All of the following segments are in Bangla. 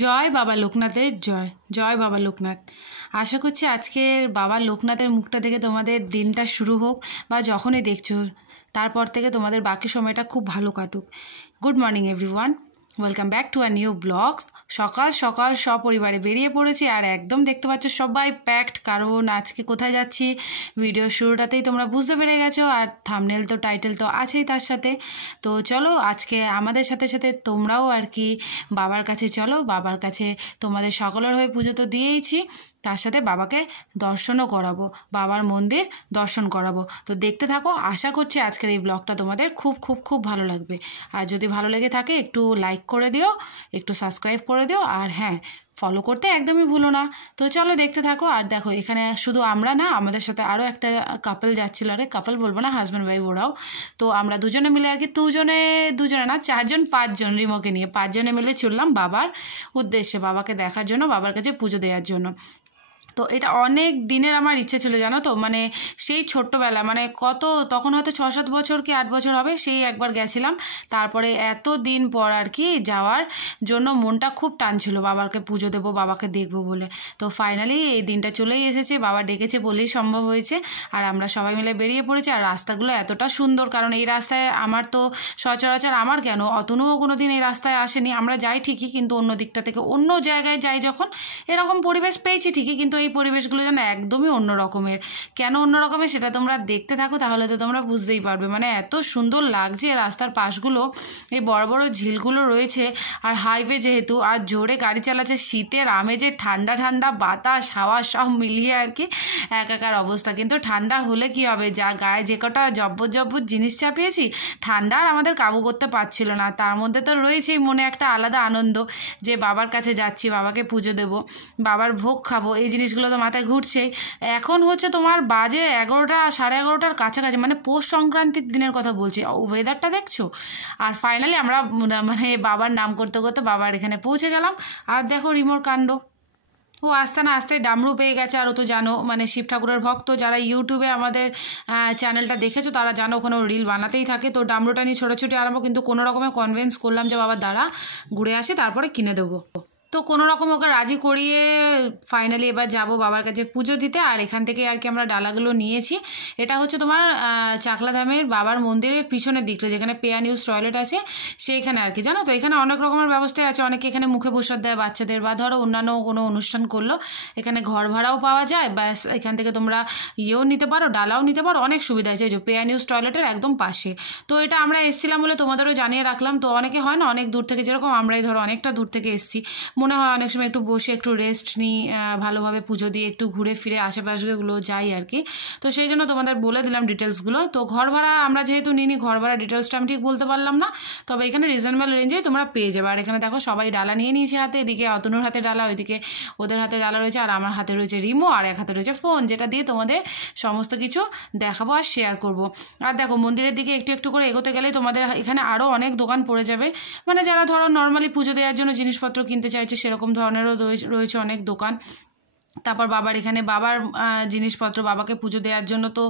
জয় বাবা লোকনাথের জয় জয় বাবা লোকনাথ। আশা করছি আজকের বাবা লোকনাথের মুখটা দেখে তোমাদের দিনটা শুরু হোক বা যখনই দেখছো তারপর থেকে তোমাদের বাকি সময়টা খুব ভালো কাটুক। Good morning everyone, welcome back to our new blogs. সকাল সকাল সপরিবারে বেরিয়ে পড়েছি আর একদম দেখতে পাচ্ছ সবাই প্যাকড, কারণ আজকে কোথায় যাচ্ছি ভিডিও শুরুটাতেই তোমরা বুঝতে পেরে গেছো, আর থাম্বনেল তো টাইটেল তো আছেই তার সাথে। তো চলো আজকে আমাদের সাথে সাথে তোমরাও আর কি বাবার কাছে চলো, বাবার কাছে তোমাদের সকলের হয়ে পুজো তো দিয়েইছি, তার সাথে বাবাকে দর্শনও করাবো, বাবার মন্দির দর্শন করাবো। তো দেখতে থাকো, আশা করছি আজকের এই ব্লগটা তোমাদের খুব খুব খুব ভালো লাগবে। আর যদি ভালো লেগে থাকে একটু লাইক করে দিও, একটু সাবস্ক্রাইব করে দিও, আর হ্যাঁ ফলো করতে একদমই ভুলো না। তো চলো দেখতে থাকো। আর দেখো এখানে শুধু আমরা না, আমাদের সাথে আরও একটা কাপল যাচ্ছিল, আরে কাপল বলবো না, হাজব্যান্ড ওয়াইফ ওরাও। তো আমরা দুজনে মিলে আর কি, দুজনে না 4-5 রিমোকে নিয়ে 5 জনে মিলে চললাম বাবার উদ্দেশ্যে, বাবাকে দেখার জন্য, বাবার কাছে পুজো দেওয়ার জন্য। তো এটা অনেক দিনের আমার ইচ্ছে ছিল জানো তো, মানে সেই ছোট্টবেলা, মানে কত তখন হয়তো 6-7 বছর কি 8 বছর হবে, সেই একবার গেছিলাম। তারপরে এত দিন পর আর কি যাওয়ার জন্য মনটা খুব টানছিল বাবাকে পুজো দেবো, বাবাকে দেখবো বলে। তো ফাইনালি এই দিনটা চলেই এসেছে, বাবা ডেকেছে বলেই সম্ভব হয়েছে। আর আমরা সবাই মিলে বেরিয়ে পড়েছি। আর রাস্তাগুলো এতটা সুন্দর, কারণ এই রাস্তায় আমার তো সচরাচর, আমার কেন অতনুও কোনো দিন এই রাস্তায় আসেনি। আমরা যাই ঠিকই, কিন্তু অন্য দিকটা থেকে অন্য জায়গায় যাই যখন, এরকম পরিবেশ পেয়েছি ঠিকই, কিন্তু এই পরিবেশগুলো যেন একদমই অন্য রকমের। কেন অন্য রকমের সেটা তোমরা দেখতে থাকো, তাহলে তো তোমরা বুঝতেই পারবে। মানে এত সুন্দর লাগছে রাস্তার পাশগুলো, এই বড় বড় ঝিলগুলো রয়েছে, আর হাইওয়ে যেহেতু, আর জোরে গাড়ি চালাচ্ছে, শীতের আমেজে ঠান্ডা ঠান্ডা বাতাস হাওয়া সব মিলিয়ে আর কি একাকার অবস্থা। কিন্তু ঠান্ডা হলে কি হবে, যা গায়ে যে কটা জব্বর জিনিস চাপিয়েছি, ঠান্ডা আর আমাদের কাবু করতে পারছিল না। তার মধ্যে তো রয়েছেই মনে একটা আলাদা আনন্দ যে বাবার কাছে যাচ্ছি, বাবাকে পুজো দেবো, বাবার ভোগ খাবো, এই জিনিসগুলো তো মাথায় ঘুরছেই। এখন হচ্ছে তোমার বাজে 11টা 11:30টার কাছাকাছি, মানে পৌষ সংক্রান্তির দিনের কথা বলছি। ওয়েদারটা দেখছো। আর ফাইনালি আমরা মানে বাবার নাম করতে করতে বাবার এখানে পৌঁছে গেলাম। আর দেখো রিমোর কাণ্ড, ও আস্তে না আস্তে ডামরু পেয়ে গেছে। আর ও তো জানো মানে শিব ঠাকুরের ভক্ত, যারা ইউটিউবে আমাদের চ্যানেলটা দেখেছো তারা জানো ওখানে রিল বানাতেই থাকে। তো ডামরুটা নিয়ে ছোটাছুটি আরম্ভ, কিন্তু কোনো রকমে কনভিন্স করলাম যে বাবা দাঁড়া ঘুরে আসে তারপরে কিনে দেবো। তো কোনো রকম ওকে রাজি করিয়ে ফাইনালি এবার যাব বাবার কাছে পুজো দিতে। আর এখান থেকে আর কি আমরা ডালাগুলো নিয়েছি। এটা হচ্ছে তোমার চাকলাধামের বাবার মন্দিরের পিছনের দিকটা, যেখানে পেয়ান ইউজ টয়লেট আছে সেইখানে আর কি, জানো তো এখানে অনেক রকমের ব্যবস্থা আছে। অনেকে এখানে মুখে প্রসাদ দেয় বাচ্চাদের, বা ধরো অন্যান্য কোনো অনুষ্ঠান করলো এখানে ঘর ভাড়াও পাওয়া যায়, ব্যাস এখান থেকে তোমরা ইয়েও নিতে পারো, ডালাও নিতে পারো, অনেক সুবিধা আছে। এই যে পেয়ান ইউজ টয়লেটের একদম পাশে। তো এটা আমরা এসেছিলাম বলে তোমাদেরও জানিয়ে রাখলাম। তো অনেকে হয় না অনেক দূর থেকে, যেরকম আমরাই ধরো অনেকটা দূর থেকে এসেছি, মনে হয় অনেক সময় একটু বসে একটু রেস্ট নিই, ভালোভাবে পুজো দিয়ে একটু ঘুরে ফিরে আশেপাশগুলো যাই আর কি। তো সেই জন্য তোমাদের বলে দিলাম ডিটেলসগুলো। তো ঘর ভাড়া আমরা যেহেতু নিইনি, ঘর ভাড়া ডিটেলসটা আমি ঠিক বলতে পারলাম না, তবে এখানে রিজনেবল রেঞ্জেই তোমরা পেয়ে যাবে। আর এখানে দেখো সবাই ডালা নিয়ে নিয়েছে হাতে, এদিকে অতনুর হাতে ডালা, ওইদিকে ওদের হাতে ডালা রয়েছে, আর আমার হাতে রয়েছে রিমো, আর এক হাতে রয়েছে ফোন, যেটা দিয়ে তোমাদের সমস্ত কিছু দেখাবো আর শেয়ার করব। আর দেখো মন্দিরের দিকে একটু একটু করে এগোতে গেলেই তোমাদের এখানে আরও অনেক দোকান পড়ে যাবে, মানে যারা ধরো নর্মালি পুজো দেওয়ার জন্য জিনিসপত্র কিনতে চাইছে সেরকম ধরনেরও রয়েছে অনেক দোকান। তারপর বাবার এখানে বাবার জিনিসপত্র বাবাকে পুজো দেওয়ার জন্য তো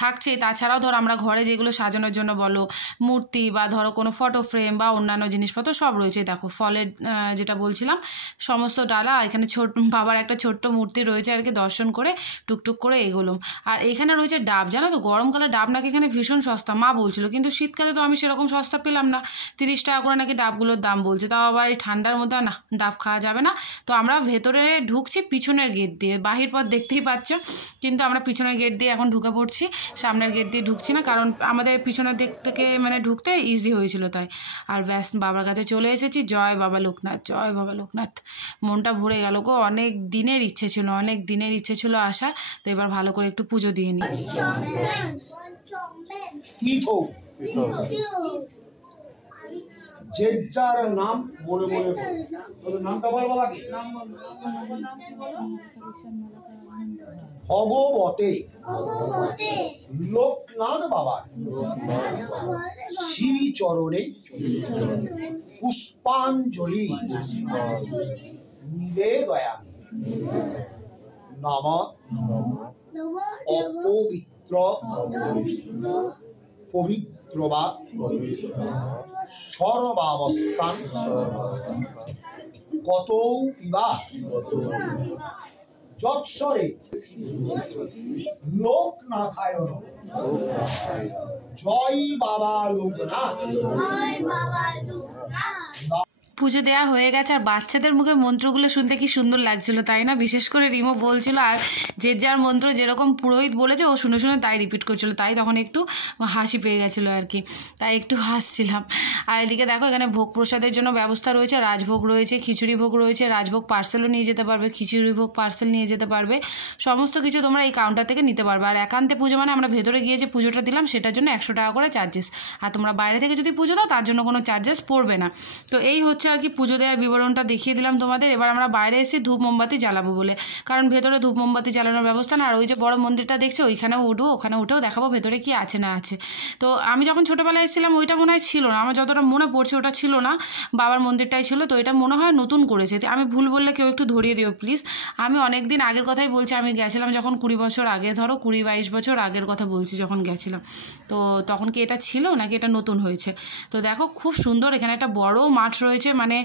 থাকছেই, তাছাড়াও ধর আমরা ঘরে যেগুলো সাজানোর জন্য বলো, মূর্তি বা ধরো কোনো ফটো ফ্রেম বা অন্যান্য জিনিসপত্র সব রয়েছে। দেখো ফলের যেটা বলছিলাম সমস্ত ডালা, এখানে বাবার একটা ছোট্ট মূর্তি রয়েছে আর কি, দর্শন করে টুকটুক করে এগোলাম। আর এখানে রয়েছে ডাব, জানো তো গরমকালে ডাব নাকি এখানে ভীষণ সস্তা মা বলছিল, কিন্তু শীতকালে তো আমি সেরকম সস্তা পেলাম না, 30 টাকা করে নাকি ডাবগুলোর দাম বলছে। তাও আবার এই ঠান্ডার মধ্যে না ডাব খাওয়া যাবে না। তো আমরা ভেতরে ঢুকছি পিছনের গেট দিয়ে, বাহির পথ দেখতেই পাচ্ছ, কিন্তু আমরা পিছনের গেট দিয়ে এখন ঢুকে পড়ছি, সামনের গেট দিয়ে ঢুকছি না, কারণ আমাদের পিছনের দিক থেকে মানে ঢুকতে ইজি হয়েছিল তাই। আর ব্যাস বাবার কাছে চলে এসেছি। জয় বাবা লোকনাথ, জয় বাবা লোকনাথ। মনটা ভরে গেল গো, অনেক দিনের ইচ্ছে ছিল আসার। তো এবার ভালো করে একটু পুজো দিয়ে নিই। যে যার নাম মনে মনে তোদের নামটা বল বাবা কি ভগবতে লোকনাথ বাবার শ্রী চরণে পুষ্পাঞ্জলি নিবেদয়ামি। নম অপবিত্র পবিত্র পবিত্র বা সর্বাবস্থান কতৌ ইবা যৎসরে লোকনাথায়ন জয় বাবা লোকনাথ। পুজো দেওয়া হয়ে গেছে আর বাচ্চাদের মুখে মন্ত্রগুলো শুনতে কি সুন্দর লাগছিল, তাই না? বিশেষ করে রিমো বলছিল, আর যে যার মন্ত্র যেরকম পুরোহিত বলেছে ও শুনে শুনে তাই রিপিট করছিল, তাই তখন একটু হাসি পেয়ে গেছিলো আর কি, তাই একটু হাসছিলাম। আর এদিকে দেখো এখানে ভোগ প্রসাদের জন্য ব্যবস্থা রয়েছে, রাজভোগ রয়েছে, খিচুড়ি ভোগ রয়েছে, রাজভোগ পার্সেলও নিয়ে যেতে পারবে, খিচুড়ি ভোগ পার্সেল নিয়ে যেতে পারবে, সমস্ত কিছু তোমরা এই কাউন্টার থেকে নিতে পারবে। আর একান্তে পুজো মানে আমরা ভেতরে গিয়ে যে পুজোটা দিলাম সেটার জন্য 100 টাকা করে চার্জেস, আর তোমরা বাইরে থেকে যদি পুজো দাও তার জন্য কোনো চার্জেস পড়বে না। তো এই হচ্ছে আর কি পুজো দেওয়ার বিবরণটা দেখিয়ে দিলাম তোমাদের। এবার আমরা বাইরে এসে ধূপ মোমবাতি জ্বালাবো বলে, কারণ ভেতরে ধূপ মোমবাতি জ্বালানোর ব্যবস্থা না। আর ওই যে বড় মন্দিরটা দেখছো ওইখানেও উঠবো, ওখানে উঠেও দেখাবো ভেতরে কি আছে না আছে। তো আমি যখন ছোটোবেলায় এসেছিলাম ওইটা মনে হয় ছিল না, আমার যতটা মনে পড়ছে ওটা ছিল না, বাবার মন্দিরটাই ছিল। তো এটা মনে হয় নতুন করেছে, আমি ভুল বললে কেউ একটু ধরিয়ে দিও প্লিজ। আমি অনেক দিন আগের কথাই বলছি, আমি গেছিলাম যখন 20 বছর আগে, ধরো 20-22 বছর আগের কথা বলছি যখন গেছিলাম। তো তখন কি এটা ছিল নাকি এটা নতুন হয়েছে? তো দেখো খুব সুন্দর, এখানে একটা বড় মাঠ রয়েছে, মানে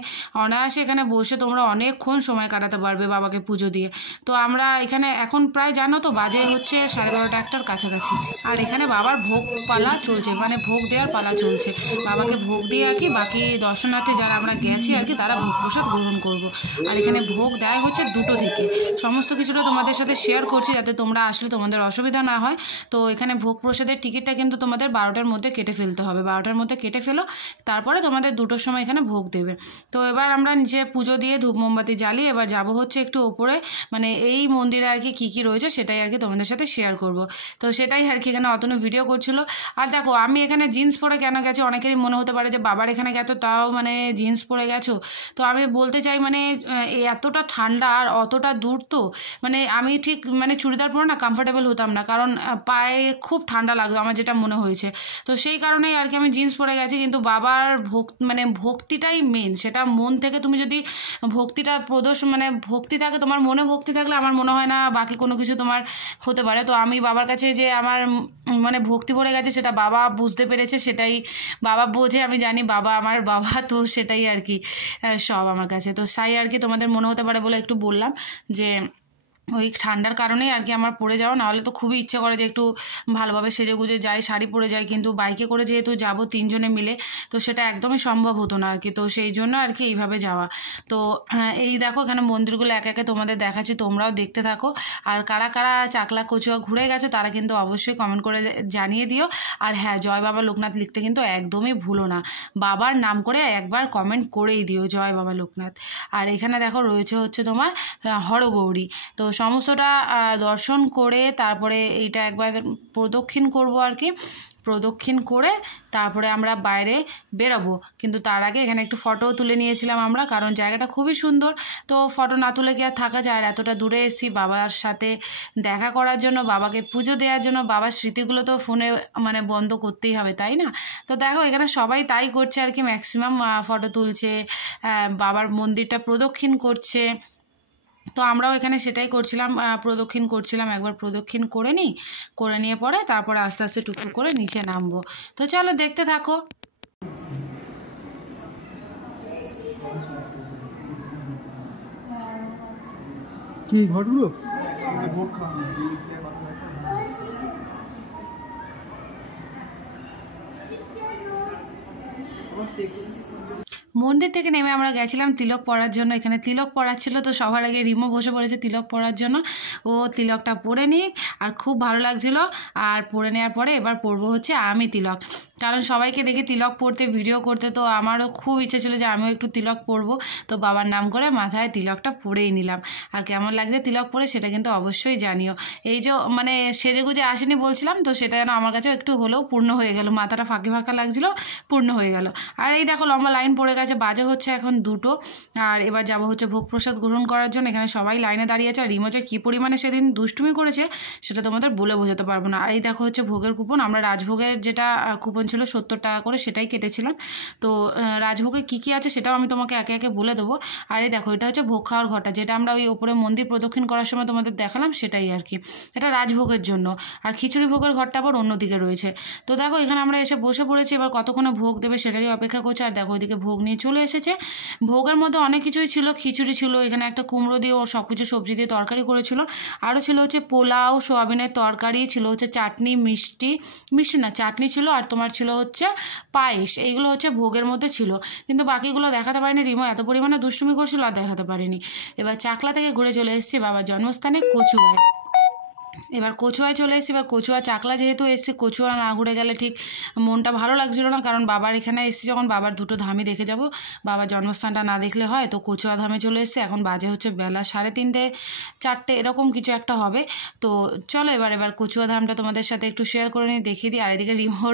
অনায়াসে এখানে বসে তোমরা অনেকক্ষণ সময় কাটাতে পারবে বাবাকে পুজো দিয়ে। তো আমরা এখানে এখন প্রায় জানো তো বাজে হচ্ছে 12:30-1টার কাছাকাছি, আর এখানে বাবার ভোগ পালা চলছে, মানে ভোগ দেওয়ার পালা চলছে। বাবাকে ভোগ দিয়ে আর কি বাকি দর্শনার্থী যারা আমরা গেছি আর কি তারা ভোগ প্রসাদ গ্রহণ করবো। আর এখানে ভোগ দেয় হচ্ছে 2টো থেকে, সমস্ত কিছুটা তোমাদের সাথে শেয়ার করছি যাতে তোমরা আসলে তোমাদের অসুবিধা না হয়। তো এখানে ভোগ প্রসাদের টিকিটটা কিন্তু তোমাদের 12টার মধ্যে কেটে ফেলতে হবে, 12টার মধ্যে কেটে ফেলো, তারপরে তোমাদের 2টোর সময় এখানে ভোগ দেবে। তো এবার আমরা নিচে পুজো দিয়ে ধূপ মোমবাতি জ্বালিয়ে এবার যাব হচ্ছে একটু ওপরে, মানে এই মন্দিরে আর কি কী কী রয়েছে সেটাই আর কি তোমাদের সাথে শেয়ার করব। তো সেটাই আর কি এখানে অতনু ভিডিও করছিল। আর দেখো আমি এখানে জিন্স পরে কেন গেছি, অনেকেরই মনে হতে পারে যে বাবার এখানে গেছো তাও মানে জিন্স পরে গেছো। তো আমি বলতে চাই মানে এতটা ঠান্ডা আর অতটা দূর, তো মানে আমি ঠিক মানে চুড়িদার পরে না কমফোর্টেবল হতাম না, কারণ পায়ে খুব ঠান্ডা লাগতো আমার, যেটা মনে হয়েছে। তো সেই কারণেই আর কি আমি জিন্স পরে গেছি। কিন্তু বাবার মানে ভক্তিটাই মেন, সেটা মন থেকে তুমি যদি ভক্তিটা মানে ভক্তি থাকে, তোমার মনে ভক্তি থাকলে আমার মনে হয় না বাকি কোনো কিছু তোমার হতে পারে। তো আমি বাবার কাছে যে আমার মানে ভক্তি পড়ে গেছে সেটা বাবা বুঝতে পেরেছে, সেটাই বাবা বোঝে, আমি জানি বাবা আমার বাবা, তো সেটাই আর কি সব আমার কাছে। তো তাই আর কি তোমাদের মনে হতে পারে বলে একটু বললাম যে ওই ঠান্ডার কারণেই আর কি আমার পরে যাওয়া, নাহলে তো খুবই ইচ্ছে করে যে একটু ভালোভাবে সেজে গুজে যাই, শাড়ি পরে যাই, কিন্তু বাইকে করে যেহেতু যাব 3 জনে মিলে, তো সেটা একদমই সম্ভব হতো না আর কি। তো সেই জন্য আর কি এইভাবে যাওয়া। তো এই দেখো এখানে মন্দিরগুলো একে একে তোমাদের দেখাচ্ছি, তোমরাও দেখতে থাকো। আর কারা কারা চাকলা কচুয়া ঘুরে গেছো তারা কিন্তু অবশ্যই কমেন্ট করে জানিয়ে দিও। আর হ্যাঁ, জয় বাবা লোকনাথ লিখতে কিন্তু একদমই ভুলো না, বাবার নাম করে একবার কমেন্ট করেই দিও জয় বাবা লোকনাথ। আর এখানে দেখো রয়েছে হচ্ছে তোমার হরগৌরী। তো সমস্তটা দর্শন করে তারপরে এইটা একবার প্রদক্ষিণ করব আর কি, প্রদক্ষিণ করে তারপরে আমরা বাইরে বেরোবো। কিন্তু তার আগে এখানে একটু ফটোও তুলে নিয়েছিলাম আমরা, কারণ জায়গাটা খুবই সুন্দর। তো ফটো না তুলে কি আর থাকা যায়? আর এতটা দূরে এসেছি বাবার সাথে দেখা করার জন্য, বাবাকে পুজো দেওয়ার জন্য, বাবার স্মৃতিগুলো তো ফোনে মানে বন্ধ করতেই হবে, তাই না? তো দেখো এখানে সবাই তাই করছে আর কি, ম্যাক্সিমাম ফটো তুলছে, বাবার মন্দিরটা প্রদক্ষিণ করছে। তো আমরাও এখানে সেটাই করছিলাম, প্রদক্ষিণ করছিলাম। একবার প্রদক্ষিণ করে নিয়ে পরে তারপরে আস্তে আস্তে টুকটুক করে নিচে নামবো। তো চলো দেখতে থাকো। কি ঘটলো? মন্দির থেকে নেমে আমরা গেছিলাম তিলক পরার জন্য, এখানে তিলক পরাচ্ছিল। তো সবার আগে রিমো বসে পড়েছে তিলক পরার জন্য, ও তিলকটা পরে নিক, আর খুব ভালো লাগছিল। আর পরে নেওয়ার পরে এবার পরবো হচ্ছে আমি তিলক, কারণ সবাইকে দেখে তিলক পরতে ভিডিও করতে, তো আমারও খুব ইচ্ছে ছিল যে আমিও একটু তিলক পরবো। তো বাবার নাম করে মাথায় তিলকটা পরেই নিলাম। আর কেমন লাগছে তিলক পরে সেটা কিন্তু অবশ্যই জানিও। এই যে মানে সেজে গুজে আসেনি বলছিলাম, তো সেটা যেন আমার কাছে একটু হলেও পূর্ণ হয়ে গেল, মাথাটা ফাঁকা ফাঁকা লাগছিল, পূর্ণ হয়ে গেল। আর এই দেখো লম্বা লাইন পড়ে গেছে আছে, বাজে হচ্ছে এখন 2টো। আর এবার যাব হচ্ছে ভোগ প্রসাদ গ্রহণ করার জন্য। এখানে সবাই লাইনে দাঁড়িয়ে আছে। আর রিমো যে কী পরিমাণে সেদিন দুষ্টুমি করেছে সেটা তোমাদের বলে বোঝাতে পারবো না। আর এই দেখো হচ্ছে ভোগের কুপন, আমরা রাজভোগের যেটা কুপন ছিল 70 টাকা করে সেটাই কেটেছিলাম। তো রাজভোগে কী কী আছে সেটাও আমি তোমাকে একে একে বলে দেবো। আর এই দেখো এটা হচ্ছে ভোগ খাওয়ার ঘরটা, যেটা আমরা ওই ওপরে মন্দির প্রদক্ষিণ করার সময় তোমাদের দেখালাম, সেটাই আর কি। এটা রাজভোগের জন্য। আর খিচুড়ি ভোগের ঘরটা আবার অন্যদিকে রয়েছে। তো দেখো এখানে আমরা এসে বসে পড়েছি, এবার কতক্ষণে ভোগ দেবে সেটারই অপেক্ষা করছে। আর দেখো ওইদিকে ভোগ নিয়ে চলে এসেছে। ভোগের মধ্যে অনেক কিছুই ছিল, খিচুড়ি ছিল, এখানে একটা কুমড়ো দিয়ে ও সব কিছু সবজি দিয়ে তরকারি করেছিল। আরও ছিল হচ্ছে পোলাও, সোয়াবিনের তরকারি ছিল, হচ্ছে চাটনি, মিষ্টি না চাটনি ছিল, আর তোমার ছিল হচ্ছে পায়েস। এইগুলো হচ্ছে ভোগের মধ্যে ছিল, কিন্তু বাকিগুলো দেখাতে পারিনি। রিমো এত পরিমাণে দুষ্টুমি করছিল আর দেখাতে পারিনি। এবার চাকলা থেকে ঘুরে চলে এসেছি বাবার জন্মস্থানে কচুয়ায়। এবার কচুয়ায় চলে এসেছি। এবার কচুয়া চাকলা যেহেতু এসেছি, কচুয়া না ঘুরে গেলে ঠিক মনটা ভালো লাগছিল না, কারণ বাবার এখানে এসেছি যখন, বাবার 2টো ধামই দেখে যাব, বাবার জন্মস্থানটা না দেখলে হয়। তো কচুয়া ধামে চলে এসেছি। এখন বাজে হচ্ছে বেলা 3:30 4টে এরকম কিছু একটা হবে। তো চলো এবার কচুয়া ধামটা তোমাদের সাথে একটু শেয়ার করে নিই, দেখিয়ে দিই। আর এদিকে রিমোর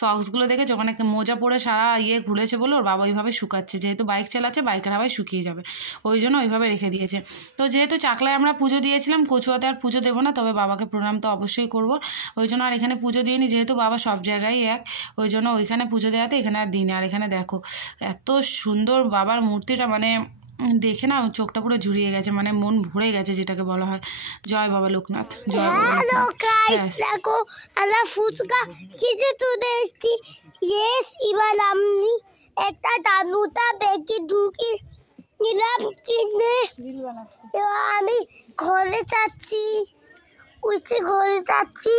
সক্সগুলো দেখে যখন একটা মোজা পরে সারা ঘুরেছে বলে ওর বাবা ওইভাবে শুকাচ্ছে, যেহেতু বাইক চালাচ্ছে, বাইকের হাওয়ায় শুকিয়ে যাবে, ওই জন্য ওইভাবে রেখে দিয়েছে। তো যেহেতু চাকলায় আমরা পুজো দিয়েছিলাম, কচুয়াতে আর পুজো দেবো না, তবে বাবাকে প্রণাম তো অবশ্যই করব, ওই জন্য আর এখানে পুজো দিইনি, যেহেতু বাবা সব জায়গায় এক, ওই জন্য ওইখানে পুজো দেওয়াতে এখানে আর দিইনি। আর এখানে দেখো এত সুন্দর বাবার মূর্তিটা, মানে দেখে না চোখটা পুরো জুড়িয়ে গেছে, মানে মন ভরে গেছে যেটাকে বলা হয়। জয় বাবা লোকনাথ, জয় বাবা লোকনাথ। দেখো আমরা ফুচকা খেতে তুলে এসেছি। ইয়েস, এবার আমি একটা দানুটা বেঁকে ঢুকি নিলাম কিনে। এবার আমি ঘরে যাচ্ছি, ঘরে যাচ্ছি,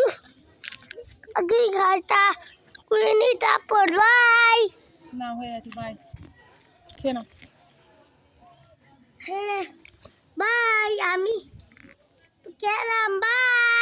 আগে ঘরটা করে নি, তারপর বাই না হয়ে আছে, বাই খেয়ে নাও। হ্যাঁ বাই, আমি গেলাম, বাই।